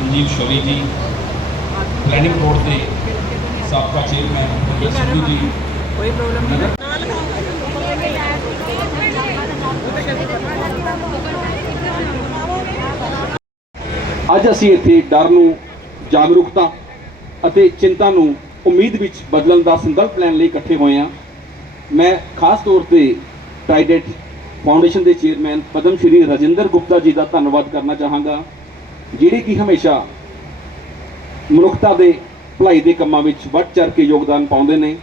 ਸੰਜੀਵ ਸ਼ੌਰੀ ਜੀ planning board ਦੇ ਸਾਬਕਾ ਚੇਅਰਮੈਨ ਸਿੱਧੂ ਜੀ। ਕੋਈ ਪ੍ਰੋਬਲਮ ਨਹੀਂ। ਅੱਜ ਅਸੀਂ ਇੱਥੇ ਡਰ ਨੂੰ ਜਾਗਰੂਕਤਾ ਅਤੇ ਚਿੰਤਾ ਨੂੰ ਉਮੀਦ ਵਿੱਚ ਬਦਲਣ ਦਾ ਸੰਕਲਪ ਲੈਣ ਲਈ ਇਕੱਠੇ ਹੋਏ ਹਾਂ। ਮੈਂ ਖਾਸ ਤੌਰ ਤੇ ਟ੍ਰਾਈਡੈਂਟ ਫਾਊਂਡੇਸ਼ਨ ਦੇ ਚੇਅਰਮੈਨ ਪਦਮ ਸ਼੍ਰੀ ਰਜਿੰਦਰ ਗੁਪਤਾ ਜੀ ਦਾ ਧੰਨਵਾਦ ਕਰਨਾ ਚਾਹਾਂਗਾ। ਜਿਹੜੇ ਕਿ ਹਮੇਸ਼ਾ ਮਨੁੱਖਤਾ ਦੇ ਭਲਾਈ ਦੇ ਕੰਮਾਂ ਵਿੱਚ ਵੱਧ ਚੜ ਕੇ ਯੋਗਦਾਨ ਪਾਉਂਦੇ ਨੇ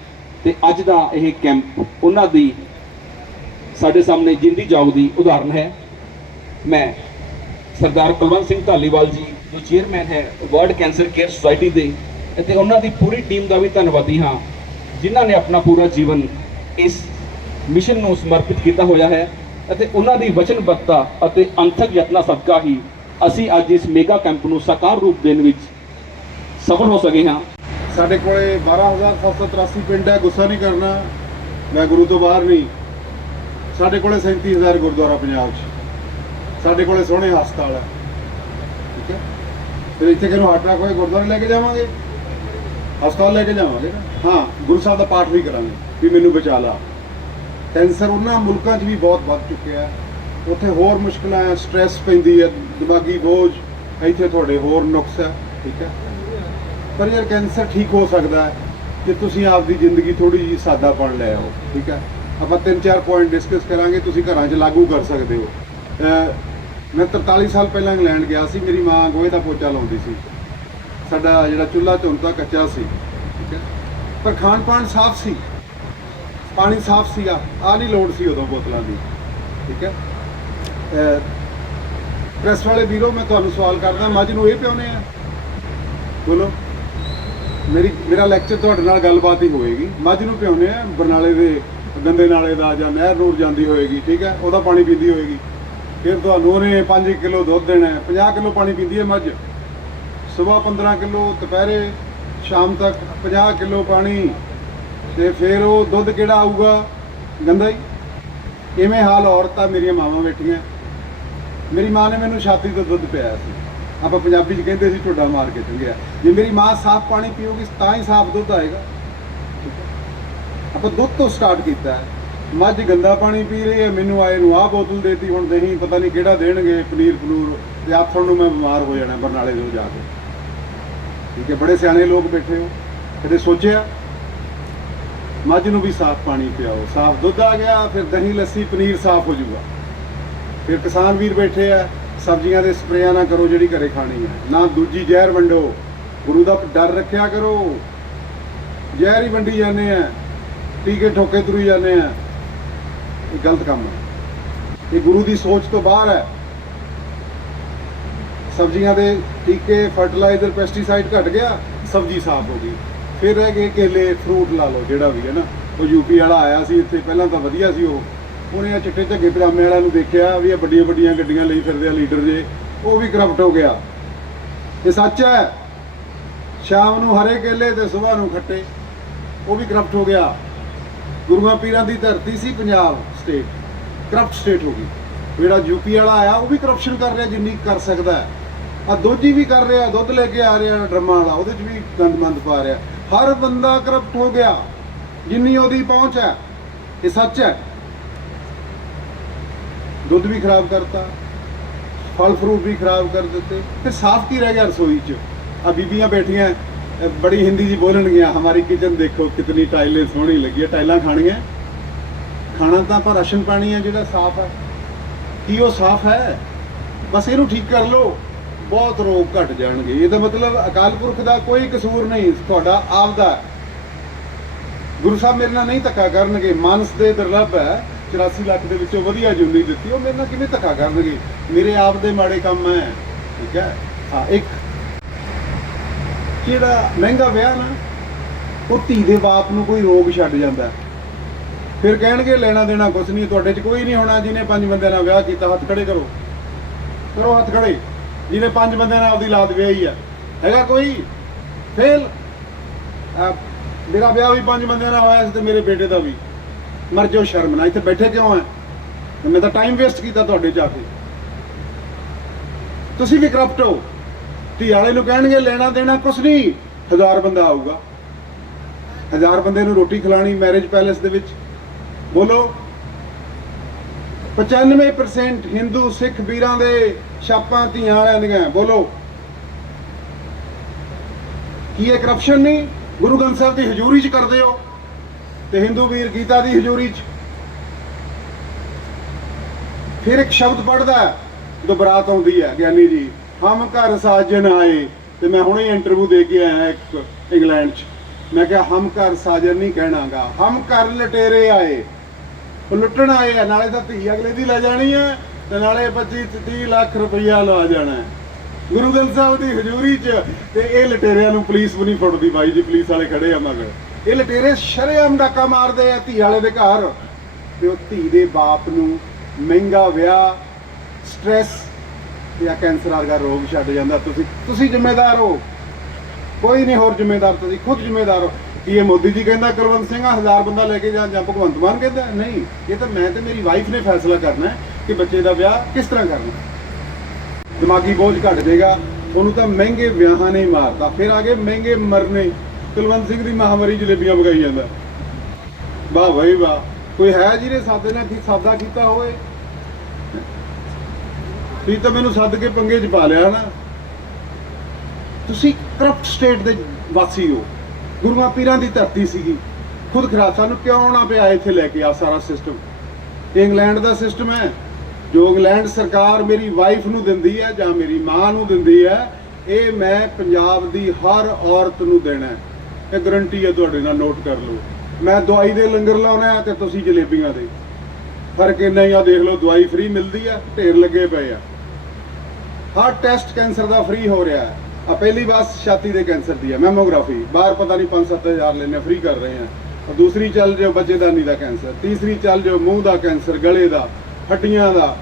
ਤੇ ਅੱਜ ਦਾ ਇਹ ਕੈਂਪ ਉਹਨਾਂ ਦੀ ਸਾਡੇ ਸਾਹਮਣੇ ਜਿੰਦੀ ਜਾਗਦੀ ਉਦਾਹਰਨ ਹੈ। ਮੈਂ ਸਰਦਾਰ ਕੁਲਵੰਤ ਸਿੰਘ ਧਾਲੀਵਾਲ ਜੀ, ਜੋ ਚੇਅਰਮੈਨ ਹੈ ਵਰਲਡ ਕੈਂਸਰ ਕੇਅਰ ਸੁਸਾਇਟੀ ਦੇ, ਅਤੇ ਉਹਨਾਂ ਦੀ ਪੂਰੀ ਟੀਮ ਦਾ ਵੀ ਧੰਨਵਾਦੀ ਹਾਂ, ਜਿਨ੍ਹਾਂ ਨੇ ਆਪਣਾ ਪੂਰਾ ਜੀਵਨ ਇਸ ਮਿਸ਼ਨ ਨੂੰ ਸਮਰਪਿਤ ਕੀਤਾ ਹੋਇਆ ਹੈ ਅਤੇ ਉਹਨਾਂ ਦੀ ਵਚਨਬੱਧਤਾ ਅਤੇ ਅੰਥਕ ਯਤਨਾਂ ਸਦਕਾ ਹੀ ਅਸੀਂ ਅੱਜ ਇਸ ਮੇਗਾ ਕੈਂਪ ਨੂੰ ਸਾਕਾਰ ਰੂਪ ਦੇਣ ਵਿੱਚ ਸਫਲ ਹੋ ਸਕੇ ਹਾਂ। ਸਾਡੇ ਕੋਲੇ 12783 ਪਿੰਡ ਹੈ, ਗੁੱਸਾ ਨਹੀਂ ਕਰਨਾ, ਮੈਂ ਗੁਰੂ ਤੋਂ ਬਾਹਰ ਨਹੀਂ। ਸਾਡੇ ਕੋਲੇ 37000 ਗੁਰਦੁਆਰਾ ਪੰਜਾਬ 'ਚ। ਸਾਡੇ ਕੋਲੇ ਸੋਹਣੇ ਹਸਪਤਾਲ ਹੈ। ਠੀਕ ਹੈ? ਫਿਰ ਇੱਥੇ ਕਿਹਨੂੰ ਹਾਰਟ ਅਟੈਕ ਹੋਏ, ਗੁਰਦੁਆਰੇ ਲੈ ਕੇ ਜਾਵਾਂਗੇ? ਹਸਪਤਾਲ ਲੈ ਕੇ ਜਾਵਾਂਗੇ ਨਾ? ਹਾਂ, ਗੁਰੂ ਸਾਹਿਬ ਦਾ ਪਾਠ ਵੀ ਕਰਾਂਗੇ, ਵੀ ਮੈਨੂੰ ਬਚਾ ਲਾ। ਕੈਂਸਰ ਉਹਨਾਂ ਮੁਲਕਾਂ 'ਚ ਵੀ ਬਹੁਤ ਵੱਧ ਚੁੱਕਿਆ ਹੈ। ਉੱਥੇ ਹੋਰ ਮੁਸ਼ਕਲਾਂ ਆ ਸਟ੍ਰੈਸ ਪੈਂਦੀ ਹੈ, ਦਿਮਾਗੀ ਬੋਝ, ਇੱਥੇ ਤੁਹਾਡੇ ਹੋਰ ਨੁਕਸ ਹੈ, ਠੀਕ ਹੈ? ਪਰ ਯਾਰ ਕੈਂਸਰ ਠੀਕ ਹੋ ਸਕਦਾ ਹੈ ਜੇ ਤੁਸੀਂ ਆਪਦੀ ਜ਼ਿੰਦਗੀ ਥੋੜੀ ਜਿਹੀ ਸਾਦਾਪਣ ਲੈ ਆਓ ਠੀਕ ਹੈ? ਆਪਾਂ ਤਿੰਨ ਚਾਰ ਪੁਆਇੰਟ ਡਿਸਕਸ ਕਰਾਂਗੇ, ਤੁਸੀਂ ਘਰਾਂ 'ਚ ਲਾਗੂ ਕਰ ਸਕਦੇ ਹੋ। ਮੈਂ 43 ਸਾਲ ਪਹਿਲਾਂ ਇੰਗਲੈਂਡ ਗਿਆ ਸੀ, ਮੇਰੀ ਮਾਂ ਗੋਹੇ ਦਾ ਪੋਚਾ ਲਾਉਂਦੀ ਸੀ। ਸਾਡਾ ਜਿਹੜਾ ਚੁੱਲ੍ਹਾ ਝੁੰਤਾ ਕੱਚਾ ਸੀ, ਠੀਕ ਹੈ? ਪਰ ਖਾਣ ਪਾਣ ਸਾਫ਼ ਸੀ, ਪਾਣੀ ਸਾਫ਼ ਸੀਗਾ ਆ ਨਹੀਂ ਲੋੜ ਸੀ ਉਦੋਂ ਬੋਤਲਾਂ ਦੀ, ਠੀਕ ਹੈ? ਪ੍ਰੈਸ ਵਾਲੇ ਵੀਰੋ, ਮੈਂ ਤੁਹਾਨੂੰ ਸਵਾਲ ਕਰਦਾ ਮੱਝ ਨੂੰ ਇਹ ਪਿਉਨੇ ਆ। ਬੋਲੋ। ਮੇਰੀ, ਮੇਰਾ ਲੈਕਚਰ ਤੁਹਾਡੇ ਨਾਲ ਗੱਲਬਾਤ ਹੀ ਹੋਏਗੀ। ਮੱਝ ਨੂੰ ਪਿਉਨੇ ਆ, ਬਰਨਾਲੇ ਦੇ ਗੰਦੇ ਨਾਲੇ ਦਾ ਜਾਂ ਨਹਿਰ ਨੂਰ ਜਾਂਦੀ ਹੋਏਗੀ, ਠੀਕ ਹੈ? ਉਹਦਾ ਪਾਣੀ ਪੀਂਦੀ ਹੋਏਗੀ। ਫਿਰ ਤੁਹਾਨੂੰ ਉਹਨੇ 5 ਕਿਲੋ ਦੁੱਧ ਦੇਣਾ ਹੈ। 50 ਕਿਲੋ ਪਾਣੀ ਪੀਂਦੀ ਹੈ ਮੱਝ। ਸਵੇਰ 15 ਕਿਲੋ, ਦੁਪਹਿਰੇ, ਸ਼ਾਮ ਤੱਕ 50 ਕਿਲੋ ਪਾਣੀ। ਤੇ ਫਿਰ ਉਹ ਦੁੱਧ ਕਿਹੜਾ ਆਊਗਾ? ਗੰਦਾ ਹੀ। ਇਵੇਂ ਹਾਲ ਔਰਤਾਂ ਮੇਰੀਆਂ ਮਾਵਾਂ ਬੈਠੀਆਂ। ਮੇਰੀ ਮਾਂ ਨੇ ਮੈਨੂੰ ਛਾਤੀ ਤੋਂ ਦੁੱਧ ਪਿਆਇਆ ਸੀ। ਆਪਾਂ ਪੰਜਾਬੀ 'ਚ ਕਹਿੰਦੇ ਸੀ ਢੋਡਾ ਮਾਰ ਕੇ ਚੰਗਿਆ ਜੇ ਮੇਰੀ ਮਾਂ ਸਾਫ਼ ਪਾਣੀ ਪੀਊਗੀ, ਤਾਂ ਹੀ ਸਾਫ਼ ਦੁੱਧ ਆਏਗਾ। ਆਪਾਂ ਦੁੱਧ ਤੋਂ ਸਟਾਰਟ ਕੀਤਾ ਹੈ। ਮੱਝ ਗੰਦਾ ਪਾਣੀ ਪੀ ਰਹੀ ਹੈ, ਮੈਨੂੰ ਆਏ ਨੂੰ ਆਹ ਬੋਤਲ ਦੇਤੀ, ਹੁਣ ਦਹੀਂ ਪਤਾ ਨਹੀਂ ਕਿਹੜਾ ਦੇਣਗੇ, ਪਨੀਰ ਪਨੂਰ ਤੇ ਆਥਣ ਨੂੰ ਮੈਂ ਬਿਮਾਰ ਹੋ ਜਾਣਾ, ਬਰਨਾਲੇ ਤੋਂ ਜਾ ਕੇ। ਠੀਕ ਹੈ, ਬੜੇ ਸਿਆਣੇ ਲੋਕ ਬੈਠੇ ਹੋ। ਕਦੇ ਸੋਚਿਆ? ਮੱਝ ਨੂੰ ਵੀ ਸਾਫ਼ ਪਾਣੀ ਪਿਆਓ, ਸਾਫ਼ ਦੁੱਧ ਆ ਗਿਆ, ਫਿਰ ਦਹੀਂ, ਲੱਸੀ, ਪਨੀਰ ਸਾਫ਼ ਹੋ ਜਾਊਗਾ। ਫਿਰ ਕਿਸਾਨ ਵੀਰ ਬੈਠੇ ਆ, ਸਬਜ਼ੀਆਂ ਦੇ ਸਪਰੇਆਂ ਨਾ ਕਰੋ ਜਿਹੜੀ ਘਰੇ ਖਾਣੀ ਹੈ ਨਾ ਦੂਜੀ ਜ਼ਹਿਰ ਵੰਡੋ। ਗੁਰੂ ਦਾ ਡਰ ਰੱਖਿਆ ਕਰੋ। ਜ਼ਹਿਰ ਹੀ ਵੰਡੀ ਜਾਂਦੇ ਆ, ਟੀਕੇ ਠੋਕੇ ਤੁਰੀ ਜਾਂਦੇ ਆ। ਇਹ ਗਲਤ ਕੰਮ ਹੈ ਇਹ ਗੁਰੂ ਦੀ ਸੋਚ ਤੋਂ ਬਾਹਰ ਹੈ ਸਬਜ਼ੀਆਂ ਦੇ ਟੀਕੇ, ਫਰਟੀਲਾਈਜ਼ਰ ਪੈਸਟੀਸਾਈਡ ਘਟ ਗਿਆ, ਸਬਜ਼ੀ ਸਾਫ਼ ਹੋ ਗਈ। ਫਿਰ ਰਹਿ ਗਏ ਕੇਲੇ ਫਰੂਟ ਲਾ ਲਓ, ਜਿਹੜਾ ਵੀ ਹੈ ਨਾ। ਉਹ ਯੂਪੀ ਵਾਲਾ ਆਇਆ ਸੀ ਇੱਥੇ, ਪਹਿਲਾਂ ਤਾਂ ਵਧੀਆ ਸੀ ਉਹ। ਉਹਨੇ ਆ ਚਿੱਟੇ ਝੱਗੇ ਪਜਾਮੇ ਵਾਲਿਆਂ ਨੂੰ ਦੇਖਿਆ ਵੀ ਇਹ ਵੱਡੀਆਂ ਵੱਡੀਆਂ ਗੱਡੀਆਂ ਲਈ ਫਿਰਦੇ ਆ ਲੀਡਰ ਜੇ, ਉਹ ਵੀ ਕਰਪਟ ਹੋ ਗਿਆ। ਇਹ ਸੱਚ ਹੈ, ਸ਼ਾਮ ਨੂੰ ਹਰੇ ਕੇਲੇ ਤੇ ਸਵੇਰ ਨੂੰ ਖੱਟੇ, ਉਹ ਵੀ ਕਰਪਟ ਹੋ ਗਿਆ। ਗੁਰੂਆਂ ਪੀਰਾਂ ਦੀ ਧਰਤੀ ਸੀ ਪੰਜਾਬ ਸਟੇਟ ਕਰਪਟ ਸਟੇਟ ਹੋ ਗਈ। ਜਿਹੜਾ ਯੂਪੀ ਵਾਲਾ ਆਇਆ, ਉਹ ਵੀ ਕਰਪਸ਼ਨ ਕਰ ਰਿਹਾ, ਜਿੰਨੀ ਕਰ ਸਕਦਾ ਹੈ। ਆ ਦੋਜੀ ਵੀ ਕਰ ਰਿਹਾ, ਦੁੱਧ ਲੈ ਕੇ ਆ ਰਿਹਾ ਡਰਮਾਂ ਵਾਲਾ, ਉਹਦੇ 'ਚ ਵੀ ਗੰਦਮੰਦ ਪਾ ਰਿਹਾ। ਹਰ ਬੰਦਾ ਕਰਪਟ ਹੋ ਗਿਆ, ਜਿੰਨੀ ਉਹਦੀ ਪਹੁੰਚ ਹੈ, ਇਹ ਸੱਚ ਹੈ। ਦੁੱਧ ਵੀ ਖਰਾਬ ਕਰਤਾ, ਫਲ ਫਰੂਟ ਵੀ ਖਰਾਬ ਕਰ ਦਿੱਤੇ, ਫਿਰ ਸਾਫ਼ ਕੀ ਰਹਿ ਗਿਆ ਰਸੋਈ 'ਚ? ਆ ਬੀਬੀਆਂ ਬੈਠੀਆਂ ਬੜੀ ਹਿੰਦੀ ਜੀ ਬੋਲਣਗੀਆਂ, ਹਮਾਰੀ ਕਿਚਨ ਦੇਖੋ ਕਿਤਨੀ ਟਾਈਲੇ ਸੋਹਣੀ ਲੱਗੀ ਹੈ ਟਾਈਲਾਂ ਖਾਣੀਆਂ। ਖਾਣਾ ਤਾਂ ਪਰ ਰਾਸ਼ਨ ਪਾਣੀ ਹੈ ਜਿਹੜਾ ਸਾਫ਼ ਹੈ ਕੀ ਉਹ ਸਾਫ਼ ਹੈ? ਬਸ ਇਹਨੂੰ ਠੀਕ ਕਰ ਲਓ, ਬਹੁਤ ਰੋਗ ਘਟ ਜਾਣਗੇ। ਇਹਦਾ ਮਤਲਬ ਅਕਾਲ ਪੁਰਖ ਦਾ ਕੋਈ ਕਸੂਰ ਨਹੀਂ, ਤੁਹਾਡਾ ਆਪਦਾ। ਹੈ। ਗੁਰੂ ਸਾਹਿਬ ਮੇਰੇ ਨਾਲ ਨਹੀਂ ਧੱਕਾ ਕਰਨਗੇ, ਮਾਨਸ ਦੇ ਦੁਰਲਭ ਹੈ। 84 ਲੱਖ ਦੇ ਵਿੱਚੋਂ ਵਧੀਆ ਜਿਉਂਦੀ ਦਿੱਤੀ, ਉਹ ਮੇਰੇ ਨਾਲ ਕਿਵੇਂ ਧੱਕਾ ਕਰਨਗੇ? ਮੇਰੇ ਆਪ ਦੇ ਮਾੜੇ ਕੰਮ ਹੈ। ਠੀਕ ਹੈ? ਹਾਂ, ਇੱਕ। ਜਿਹੜਾ ਮਹਿੰਗਾ ਵਿਆਹ ਨਾ, ਉਹ ਧੀ ਦੇ ਬਾਪ ਨੂੰ ਕੋਈ ਰੋਗ ਛੱਡ ਜਾਂਦਾ। ਫਿਰ ਕਹਿਣਗੇ, ਲੈਣਾ ਦੇਣਾ ਕੁਛ ਨਹੀਂ, ਤੁਹਾਡੇ 'ਚ ਕੋਈ ਨਹੀਂ ਹੋਣਾ, ਜਿਹਨੇ ਪੰਜ ਬੰਦਿਆਂ ਨਾਲ ਵਿਆਹ ਕੀਤਾ, ਹੱਥ ਖੜੇ ਕਰੋ। ਕਰੋ ਹੱਥ ਖੜੇ। ਜਿਹਨੇ ਪੰਜ ਬੰਦਿਆਂ ਨਾਲ ਆਪਦੀ ਲਾਦ ਵਿਆਹੀ ਆ। ਹੈਗਾ ਕੋਈ? ਫੇਲ? ਮੇਰਾ ਵਿਆਹ ਵੀ ਪੰਜ ਬੰਦਿਆਂ ਨਾਲ ਹੋਇਆ ਸੀ ਤੇ ਮੇਰੇ ਬੇਟੇ ਦਾ ਵੀ। ਮਰ ਜਾਓ, ਸ਼ਰਮ ਨਾਲ ਇੱਥੇ ਬੈਠੇ ਕਿਉਂ ਆ? ਮੈਂ ਤਾਂ ਟਾਈਮ ਵੇਸਟ ਕੀਤਾ ਤੁਹਾਡੇ ਜਾ ਕੇ। ਤੁਸੀਂ ਵੀ ਕਰਪਟ ਹੋ। ਧੀ ਵਾਲੇ ਨੂੰ ਕਹਿਣਗੇ, ਲੈਣਾ ਦੇਣਾ ਕੁਛ ਨਹੀਂ। ਹਜ਼ਾਰ ਬੰਦਾ ਆਊਗਾ। ਹਜ਼ਾਰ ਬੰਦੇ ਨੂੰ ਰੋਟੀ ਖਿਲਾਣੀ ਮੈਰਿਜ ਪੈਲੇਸ ਦੇ ਵਿੱਚ। ਬੋਲੋ। 95% ਹਿੰਦੂ ਸਿੱਖ ਵੀਰਾਂ ਦੇ ਛਾਪਾਂ ਧੀਆਂ ਵਾਲਿਆਂ ਦੀਆਂ। ਬੋਲੋ। ਕੀ ਇਹ ਕਰਪਸ਼ਨ ਨਹੀਂ? ਗੁਰੂ ਗ੍ਰੰਥ ਸਾਹਿਬ ਦੀ ਹਜ਼ੂਰੀ 'ਚ ਕਰਦੇ ਹੋ। ਤੇ ਹਿੰਦੂ ਵੀਰ ਗੀਤਾ ਦੀ ਹਜ਼ੂਰੀ 'ਚ। ਫਿਰ ਇੱਕ ਸ਼ਬਦ ਪੜਦਾ ਜਦੋਂ ਬਰਾਤ ਆਉਂਦੀ ਹੈ, ਗਿਆਨੀ ਜੀ, ਹਮ ਘਰ ਸਾਜਨ ਆਏ, ਤੇ ਮੈਂ ਹੁਣੇ ਇੰਟਰਵਿਊ ਦੇ ਕੇ ਆਇਆ ਇੱਕ ਇੰਗਲੈਂਡ 'ਚ। ਮੈਂ ਕਿਹਾ, ਹਮ ਘਰ ਸਾਜਨ ਨਹੀਂ ਕਹਿਣਾਗਾ, ਹਮ ਘਰ ਲਟੇਰੇ ਆਏ। ਉਹ ਲੁੱਟਣ ਆਏ ਆ, ਨਾਲੇ ਤਾਂ ਧੀ ਅਗਲੇ ਦੀ ਲੈ ਜਾਣੀ ਹੈ, ਤੇ ਨਾਲੇ 25 30 ਲੱਖ ਰੁਪਈਆ ਲਾ ਜਾਣਾ ਗੁਰੂ ਗ੍ਰੰਥ ਸਾਹਿਬ ਦੀ ਹਜ਼ੂਰੀ 'ਚ, ਤੇ ਇਹ ਲਟੇਰਿਆਂ ਨੂੰ ਪੁਲਿਸ ਵੀ ਨਹੀਂ ਫੜਦੀ ਬਾਈ ਜੀ, ਪੁਲਿਸ ਵਾਲੇ ਖੜੇ ਆ ਮਗਰ। ਇਹ ਲਟੇਰੇ ਸ਼ਰੇਆਮ ਡਾਕਾ ਮਾਰਦੇ ਆ ਧੀ ਵਾਲੇ ਦੇ ਘਰ। ਤੇ ਉਹ ਧੀ ਦੇ ਬਾਪ ਨੂੰ ਮਹਿੰਗਾ ਵਿਆਹ ਸਟ੍ਰੈਸ ਜਾਂ ਕੈਂਸਰ ਵਰਗਾ ਰੋਗ ਛੱਡ ਜਾਂਦਾ। ਤੁਸੀਂ ਤੁਸੀਂ ਜ਼ਿੰਮੇਦਾਰ ਹੋ। ਕੋਈ ਨਹੀਂ ਹੋਰ ਜ਼ਿੰਮੇਦਾਰ, ਤੁਸੀਂ ਖੁਦ ਜ਼ਿੰਮੇਦਾਰ ਹੋ। ਕੀ ਇਹ ਮੋਦੀ ਜੀ ਕਹਿੰਦਾ, ਕੁਲਵੰਤ ਸਿੰਘ ਹਜ਼ਾਰ ਬੰਦਾ ਲੈ ਕੇ ਜਾਂ ਜਾਂ ਭਗਵੰਤ ਮਾਨ ਕਹਿੰਦਾ, ਨਹੀਂ, ਇਹ ਤਾਂ ਮੈਂ ਤੇ ਮੇਰੀ ਵਾਈਫ ਨੇ ਫੈਸਲਾ ਕਰਨਾ ਕਿ ਬੱਚੇ ਦਾ ਵਿਆਹ ਕਿਸ ਤਰ੍ਹਾਂ ਕਰਨਾ ਦਿਮਾਗੀ ਬੋਝ ਘਟ ਜਾਏਗਾ ਉਹਨੂੰ ਤਾਂ ਮਹਿੰਗੇ ਵਿਆਹਾਂ ਨੇ ਹੀ ਮਾਰਤਾ। ਫਿਰ ਆ ਗਏ ਮਹਿੰਗੇ ਮਰਨੇ। ਕੁਲਵੰਤ ਸਿੰਘ ਦੀ ਮਹਾਮਾਰੀ ਜਲੇਬੀਆਂ ਵਗਾਈ ਜਾਂਦਾ। ਵਾਹ ਭਾਈ ਵਾਹ, ਕੋਈ ਹੈ ਜਿਹਨੇ ਸਾਦੇ ਨਾਲ ਕੀ ਸਾਦਾ ਕੀਤਾ ਹੋਵੇ? ਤੁਸੀਂ ਤਾਂ ਮੈਨੂੰ ਸੱਦ ਕੇ ਪੰਗੇ 'ਚ ਪਾ ਲਿਆ ਨਾ। ਤੁਸੀਂ ਕਰਪਟ ਸਟੇਟ ਦੇ ਵਾਸੀ ਹੋ। ਗੁਰੂਆਂ ਪੀਰਾਂ ਦੀ ਧਰਤੀ ਸੀਗੀ। ਖੁਦ ਖਰਾ ਸਾਨੂੰ ਕਿਉਂ ਆਉਣਾ ਪਿਆ ਇੱਥੇ ਲੈ ਕੇ ਆ ਸਾਰਾ ਸਿਸਟਮ ਇਹ ਇੰਗਲੈਂਡ ਦਾ ਸਿਸਟਮ ਹੈ। ਜੋ ਇੰਗਲੈਂਡ ਸਰਕਾਰ ਮੇਰੀ ਵਾਈਫ ਨੂੰ ਦਿੰਦੀ ਹੈ ਜਾਂ ਮੇਰੀ ਮਾਂ ਨੂੰ ਦਿੰਦੀ ਹੈ, ਇਹ ਮੈਂ ਪੰਜਾਬ ਦੀ ਹਰ ਔਰਤ ਨੂੰ ਦੇਣਾ ਹੈ। ਇਹ ਗਰੰਟੀ ਹੈ ਤੁਹਾਡੇ ਨਾਲ ਨੋਟ ਕਰ ਲਓ। ਮੈਂ ਦਵਾਈ ਦੇ ਲੰਗਰ ਲਾਉਣਾ ਹੈ ਤੇ ਤੁਸੀਂ ਜਲੇਬੀਆਂ ਦੇ। ਫ਼ਰਕ ਇੰਨਾ ਹੀ ਆ, ਦੇਖ ਲਓ, ਦਵਾਈ ਫ੍ਰੀ ਮਿਲਦੀ ਆ, ਢੇਰ ਲੱਗੇ ਪਏ ਆ। ਹਰ ਟੈਸਟ ਕੈਂਸਰ ਦਾ ਫ੍ਰੀ ਹੋ ਰਿਹਾ ਆ ਪਹਿਲੀ ਬਸ ਛਾਤੀ ਦੇ ਕੈਂਸਰ ਦੀ ਹੈ ਮੈਮੋਗ੍ਰਾਫੀ ਬਾਹਰ ਪਤਾ ਨਹੀਂ 5-7000 ਲੈਣੇ ਫ੍ਰੀ ਕਰ ਰਹੇ ਆ। ਔਰ ਦੂਸਰੀ ਚੱਲ ਜੋ ਬੱਚੇਦਾਨੀ ਦਾ ਕੈਂਸਰ ਤੀਸਰੀ ਚੱਲ ਜੋ ਮੂੰਹ ਦਾ ਕੈਂਸਰ ਗਲੇ ਦਾ, ਹੱਡੀਆਂ ਦਾ।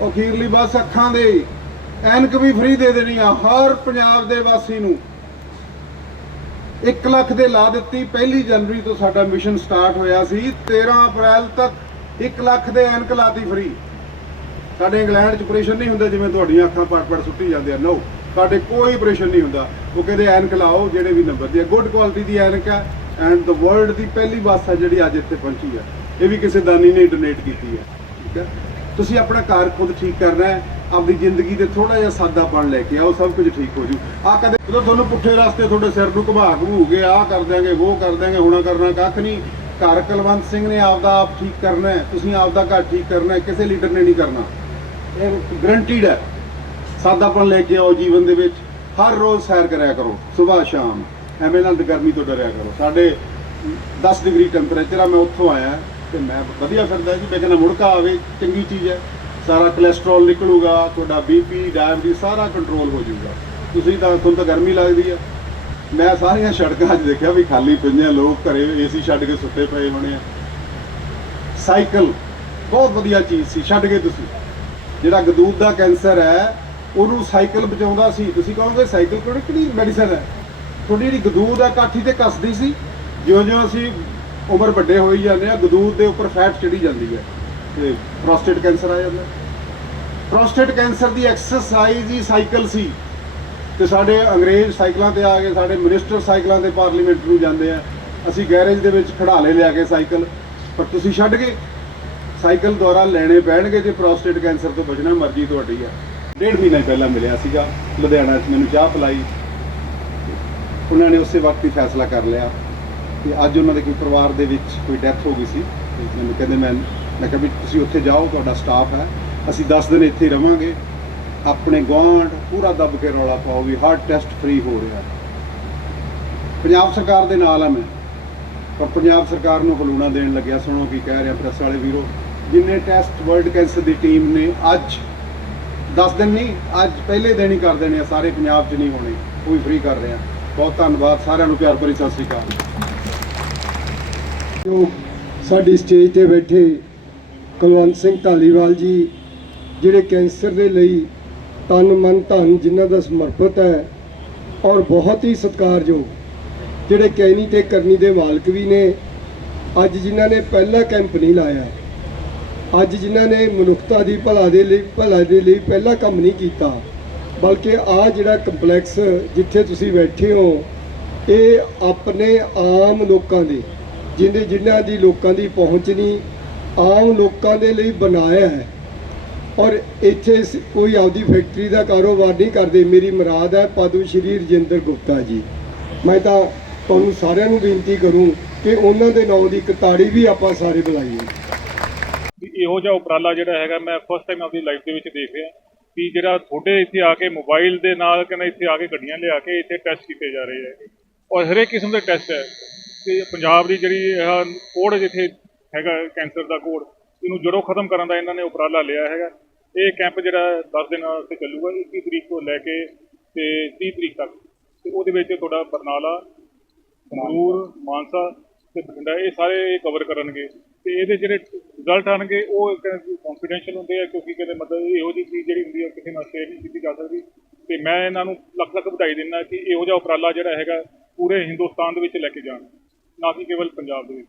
ਉਹ ਅਖੀਰਲੀ ਬਸ ਅੱਖਾਂ ਦੇ ਐਨਕ ਵੀ ਫ੍ਰੀ ਦੇ ਦੇਣੀ ਆ, ਹਰ ਪੰਜਾਬ ਦੇ ਵਾਸੀ ਨੂੰ। 1 ਲੱਖ ਦੇ ਲਾ ਦਿੱਤੀ। ਪਹਿਲੀ ਜਨਵਰੀ ਤੋਂ ਸਾਡਾ ਮਿਸ਼ਨ ਸਟਾਰਟ ਹੋਇਆ ਸੀ। 13 ਅਪ੍ਰੈਲ ਤੱਕ 1 ਲੱਖ ਦੇ ਐਨਕ ਲਾਤੀ ਫ੍ਰੀ ਸਾਡੇ ਇੰਗਲੈਂਡ 'ਚ ਆਪਰੇਸ਼ਨ ਨਹੀਂ ਹੁੰਦਾ ਜਿਵੇਂ ਤੁਹਾਡੀਆਂ ਅੱਖਾਂ ਪੜ-ਪੜ ਸੁੱਟੀ ਜਾਂਦੇ ਆ ਨੋ ਸਾਡੇ ਕੋਈ ਆਪਰੇਸ਼ਨ ਨਹੀਂ ਹੁੰਦਾ। ਉਹ ਕਹਿੰਦੇ ਐਨਕ ਲਾਓ, ਜਿਹੜੇ ਵੀ ਨੰਬਰ ਦੀ ਹੈ। ਗੁੱਡ ਕੁਆਲਿਟੀ ਦੀ ਐਨਕ ਹੈ ਐਂਡ ਦ ਵਰਲਡ ਦੀ ਪਹਿਲੀ ਬੱਸ ਹੈ ਜਿਹੜੀ ਅੱਜ ਇੱਥੇ ਪਹੁੰਚੀ ਹੈ। ਇਹ ਵੀ ਕਿਸੇ ਦਾਨੀ ਨੇ ਡੋਨੇਟ ਕੀਤੀ ਹੈ। ਠੀਕ ਹੈ? ਤੁਸੀਂ ਆਪਣਾ ਕਾਰ ਖੁਦ ਠੀਕ ਕਰਨਾ ਹੈ। ਆਪਦੀ ਜ਼ਿੰਦਗੀ ਤੇ ਥੋੜਾ ਜਿਹਾ ਸਾਦਾਪਣ ਲੈ ਕੇ ਆਓ, ਸਭ ਕੁਝ ਠੀਕ ਹੋ ਜੂ। ਆ ਕਦੇ ਜਦੋਂ ਤੁਹਾਨੂੰ ਪੁੱਠੇ ਰਸਤੇ ਤੁਹਾਡੇ ਸਿਰ ਨੂੰ ਘੁਮਾ ਘਮੂ ਕੇ ਆ ਕਰ ਦਿਆਂਗੇ ਉਹ ਕਰ ਦਿਆਂਗੇ, ਹੁਣਾ ਕਰਨਾ ਕੱਖ ਨਹੀਂ। ਘਰ ਕੁਲਵੰਤ ਸਿੰਘ ਨੇ ਆਪਦਾ ਆਪ ਠੀਕ ਕਰਨਾ ਤੁਸੀਂ ਆਪਦਾ ਘਰ ਠੀਕ ਕਰਨਾ ਕਿਸੇ ਲੀਡਰ ਨੇ ਨਹੀਂ ਕਰਨਾ। ਇਹ ਗਰੰਟੀਡ ਹੈ। ਸਾਦਾਪਣ ਲੈ ਕੇ ਆਓ ਜੀਵਨ ਦੇ ਵਿੱਚ। ਹਰ ਰੋਜ਼ ਸੈਰ ਕਰਿਆ ਕਰੋ ਸਵੇਰ ਸ਼ਾਮ। ਐਵੇਂ ਨਾਲ ਗਰਮੀ ਤੋਂ ਡਰਿਆ ਕਰੋ। ਸਾਡੇ 10 ਡਿਗਰੀ ਟੈਂਪਰੇਚਰ ਆ, ਮੈਂ ਉੱਥੋਂ ਆਇਆ ਤੇ ਮੈਂ ਵਧੀਆ ਫਿਰਦਾ ਜੀ, ਮੈਂ ਕਹਿੰਦਾ ਮੁੜਕਾ ਆਵੇ, ਚੰਗੀ ਚੀਜ਼ ਹੈ। ਸਾਰਾ ਕੋਲੇਸਟ੍ਰੋਲ ਨਿਕਲੂਗਾ, ਤੁਹਾਡਾ ਬੀਪੀ ਡਾਇਬਟੀਜ਼ ਸਾਰਾ ਕੰਟਰੋਲ ਹੋ ਜਾਊਗਾ। ਤੁਸੀਂ ਤਾਂ ਤੁਹਾਨੂੰ ਤਾਂ ਗਰਮੀ ਲੱਗਦੀ ਆ। ਮੈਂ ਸਾਰੀਆਂ ਸੜਕਾਂ 'ਚ ਦੇਖਿਆ ਵੀ ਖਾਲੀ ਪਈਆਂ ਲੋਕ ਘਰੇ ਏਸੀ ਛੱਡ ਕੇ ਸੁੱਤੇ ਪਏ ਹੋਣੇ ਆ। ਸਾਈਕਲ ਬਹੁਤ ਵਧੀਆ ਚੀਜ਼ ਸੀ, ਛੱਡ ਕੇ ਤੁਸੀਂ। ਜਿਹੜਾ ਗਦੂਦ ਦਾ ਕੈਂਸਰ ਹੈ, ਉਹਨੂੰ ਸਾਈਕਲ ਬਚਾਉਂਦਾ ਸੀ। ਤੁਸੀਂ ਕਹੋਗੇ ਸਾਈਕਲ ਕਿਹੜੀ ਕਿਹੜੀ ਮੈਡੀਸਨ ਹੈ? ਤੁਹਾਡੀ ਜਿਹੜੀ ਗਦੂਦ ਹੈ ਕਾਠੀ ਤੇ ਕੱਸਦੀ ਸੀ। ਜਿਉਂ-ਜਿਉਂ ਅਸੀਂ ਉਮਰ ਵੱਡੇ ਹੋਈ ਜਾਂਦੇ ਆ, ਗਦੂਦ ਦੇ ਉੱਪਰ ਫੈਟ ਚੜੀ ਜਾਂਦੀ ਹੈ। ਤੇ ਪ੍ਰੋਸਟੇਟ ਕੈਂਸਰ ਆ ਜਾਂਦਾ। ਪ੍ਰੋਸਟੇਟ ਕੈਂਸਰ ਦੀ ਐਕਸਰਸਾਈਜ਼ ਹੀ ਸਾਈਕਲ ਸੀ। ਤੇ ਸਾਡੇ ਅੰਗਰੇਜ਼ ਸਾਈਕਲਾਂ ਤੇ ਆ ਗਏ ਸਾਡੇ ਮਿਨਿਸਟਰ ਸਾਈਕਲਾਂ ਤੇ ਪਾਰਲੀਮੈਂਟ ਨੂੰ ਜਾਂਦੇ ਆ। ਅਸੀਂ ਗੈਰੇਜ ਦੇ ਵਿੱਚ ਖੜਾਲੇ ਲਿਆ ਕੇ ਸਾਈਕਲ ਪਰ ਤੁਸੀਂ ਛੱਡ ਗਏ। ਸਾਈਕਲ ਦੁਆਰਾ ਲੈਣੇ ਪੈਣਗੇ ਜੇ ਪ੍ਰੋਸਟੇਟ ਕੈਂਸਰ ਤੋਂ ਬਚਣਾ ਮਰਜ਼ੀ ਤੁਹਾਡੀ ਆ। ਡੇਢ ਮਹੀਨੇ ਪਹਿਲਾਂ ਮਿਲਿਆ ਸੀਗਾ। ਲੁਧਿਆਣਾ 'ਚ ਮੈਨੂੰ ਚਾਹ ਪਿਲਾਈ। ਉਹਨਾਂ ਨੇ ਉਸੇ ਵਕਤ ਹੀ ਫੈਸਲਾ ਕਰ ਲਿਆ ਕਿ ਅੱਜ ਉਹਨਾਂ ਦੇ ਕੋਈ ਪਰਿਵਾਰ ਦੇ ਵਿੱਚ ਕੋਈ ਡੈਥ ਹੋ ਗਈ ਸੀ। ਮੈਨੂੰ ਕਹਿੰਦੇ, ਮੈਂ ਮੈਂ ਕਿਹਾ ਵੀ ਤੁਸੀਂ ਉੱਥੇ ਜਾਓ, ਤੁਹਾਡਾ ਸਟਾਫ ਹੈ। ਅਸੀਂ 10 ਦਿਨ ਇੱਥੇ ਰਵਾਂਗੇ। ਆਪਣੇ ਗੁਆਂਢ ਪੂਰਾ ਦੱਬ ਕੇ ਰੌਲਾ ਪਾਓ ਵੀ ਹਾਰਟ ਟੈਸਟ ਫ੍ਰੀ ਹੋ ਰਿਹਾ। ਪੰਜਾਬ ਸਰਕਾਰ ਦੇ ਨਾਲ ਆ ਮੈਂ। ਪਰ ਪੰਜਾਬ ਸਰਕਾਰ ਨੂੰ ਹਲੂਣਾ ਦੇਣ ਲੱਗਿਆ। ਸੁਣੋ ਕੀ ਕਹਿ ਰਿਹਾ ਪ੍ਰੈਸ ਵਾਲੇ ਵੀਰੋ। ਜਿੰਨੇ ਟੈਸਟ ਵਰਲਡ ਕੈਂਸਰ ਦੀ ਟੀਮ ਨੇ, ਅੱਜ 10 ਦਿਨ ਨਹੀਂ, ਅੱਜ ਪਹਿਲੇ ਦਿਨ ਹੀ ਕਰ ਦੇਣੇ ਆ। ਸਾਰੇ ਪੰਜਾਬ 'ਚ ਨਹੀਂ ਹੋਣੇ। ਉਹ ਵੀ ਫ੍ਰੀ ਕਰ ਰਿਹਾ। ਬਹੁਤ ਧੰਨਵਾਦ। ਸਾਰਿਆਂ ਨੂੰ ਪਿਆਰ ਭਰੀ ਸਤਿ ਸ੍ਰੀ ਅਕਾਲ। ਜੋ ਸਾਡੀ ਸਟੇਜ ਤੇ ਬੈਠੇ ਕੁਲਵੰਤ ਸਿੰਘ ਢਾਲੀਵਾਲ ਜੀ, ਜਿਹੜੇ ਕੈਂਸਰ ਦੇ ਲਈ ਤਨ, ਮਨ, ਧਨ ਜਿਨ੍ਹਾਂ ਦਾ ਸਮਰਪਿਤ ਹੈ ਔਰ ਬਹੁਤ ਹੀ ਸਤਿਕਾਰਯੋਗ ਜਿਹੜੇ ਕਹਿਣੀ ਤੇ ਕਰਨੀ ਦੇ ਮਾਲਕ ਵੀ ਨੇ, ਅੱਜ ਜਿਨ੍ਹਾਂ ਨੇ ਪਹਿਲਾ ਕੈਂਪ ਨਹੀਂ ਲਾਇਆ, ਅੱਜ ਜਿਨ੍ਹਾਂ ਨੇ ਮਨੁੱਖਤਾ ਦੀ ਭਲਾ ਦੇ ਲਈ, ਭਲਾ ਦੇ ਲਈ ਪਹਿਲਾ ਕੰਮ ਨਹੀਂ ਕੀਤਾ, ਬਲਕਿ ਆ ਜਿਹੜਾ ਕੰਪਲੈਕਸ ਜਿੱਥੇ ਤੁਸੀਂ ਬੈਠੇ ਹੋ, ਇਹ ਆਪਣੇ ਆਮ ਲੋਕਾਂ ਦੇ ਜਿਹਦੇ ਜਿਨ੍ਹਾਂ ਦੀ ਲੋਕਾਂ ਦੀ ਪਹੁੰਚ ਨਹੀਂ ਆਮ ਲੋਕਾਂ ਦੇ ਲਈ ਬਣਾਇਆ ਹੈ। ਔਰ ਇੱਥੇ ਕੋਈ ਆਪਦੀ ਫੈਕਟਰੀ ਦਾ ਕਾਰੋਬਾਰ ਨਹੀਂ ਕਰਦੇ। ਮੇਰੀ ਮੁਰਾਦ ਹੈ ਪਦਮ ਸ਼੍ਰੀ ਰਜਿੰਦਰ ਗੁਪਤਾ ਜੀ। ਮੈਂ ਤਾਂ ਤੁਹਾਨੂੰ ਸਾਰਿਆਂ ਨੂੰ ਬੇਨਤੀ ਕਰੂੰ ਕਿ ਉਹਨਾਂ ਦੇ ਨਾਂ ਦੀ ਇੱਕ ਤਾੜੀ ਵੀ ਆਪਾਂ ਸਾਰੇ ਬੁਲਾਈਏ ਇਹੋ ਜਿਹਾ ਉਪਰਾਲਾ ਜਿਹੜਾ ਹੈਗਾ, ਮੈਂ ਫਸਟ ਟਾਈਮ ਆਪਣੀ ਲਾਈਫ ਦੇ ਵਿੱਚ ਦੇਖ ਰਿਹਾ। ਕਿ ਜਿਹੜਾ ਤੁਹਾਡੇ ਇੱਥੇ ਆ ਕੇ ਮੋਬਾਈਲ ਦੇ ਨਾਲ ਕਹਿੰਦਾ ਇੱਥੇ ਆ ਕੇ ਗੱਡੀਆਂ ਲਿਆ ਕੇ ਇੱਥੇ ਟੈਸਟ ਕੀਤੇ ਜਾ ਰਹੇ ਹੈ। ਔਰ ਹਰੇਕ ਕਿਸਮ ਦੇ ਟੈਸਟ ਹੈ। ਤੇ ਪੰਜਾਬ ਦੀ ਜਿਹੜੀ ਇਹ ਕੋਡ ਜਿੱਥੇ ਹੈਗਾ ਕੈਂਸਰ ਦਾ ਕੋਡ ਇਹਨੂੰ ਜੜੋਂ ਖਤਮ ਕਰਨ ਦਾ ਇਹਨਾਂ ਨੇ ਉਪਰਾਲਾ ਲਿਆ ਹੈਗਾ। ਇਹ ਕੈਂਪ ਜਿਹੜਾ 10 ਦਿਨ ਵਾਸਤੇ ਚੱਲੂਗਾ 21 ਤਰੀਕ ਤੋਂ ਲੈ ਕੇ ਤੇ 30 ਤਰੀਕ ਤੱਕ। ਤੇ ਉਹਦੇ ਵਿੱਚ ਤੁਹਾਡਾ ਬਰਨਾਲਾ, ਸੰਗਰੂਰ, ਮਾਨਸਾ ਤੇ ਬਠਿੰਡਾ, ਇਹ ਸਾਰੇ ਕਵਰ ਕਰਨਗੇ। ਤੇ ਇਹਦੇ ਜਿਹੜੇ ਰਿਜ਼ਲਟ ਆਣਗੇ ਉਹ ਕੰਫੀਡੈਂਸ਼ੀਅਲ ਹੁੰਦੇ ਆ, ਕਿਉਂਕਿ ਕਿਤੇ ਮਤਲਬ ਇਹੋ ਜਿਹੀ ਚੀਜ਼ ਜਿਹੜੀ ਹੁੰਦੀ ਹੈ ਕਿਸੇ ਨਾਲ ਸ਼ੇਅਰ ਨਹੀਂ ਕੀਤੀ ਜਾ ਸਕਦੀ। ਤੇ ਮੈਂ ਇਹਨਾਂ ਨੂੰ ਲੱਖ ਲੱਖ ਵਧਾਈ ਦਿੰਦਾ ਕਿ ਇਹੋ ਜਿਹਾ ਉਪਰਾਲਾ ਜਿਹੜਾ ਹੈਗਾ, ਪੂਰੇ ਹਿੰਦੁਸਤਾਨ ਦੇ ਵਿੱਚ ਲੈ ਕੇ ਜਾਣ, ਨਾ ਕਿ ਕੇਵਲ ਪੰਜਾਬ ਦੇ ਵਿੱਚ।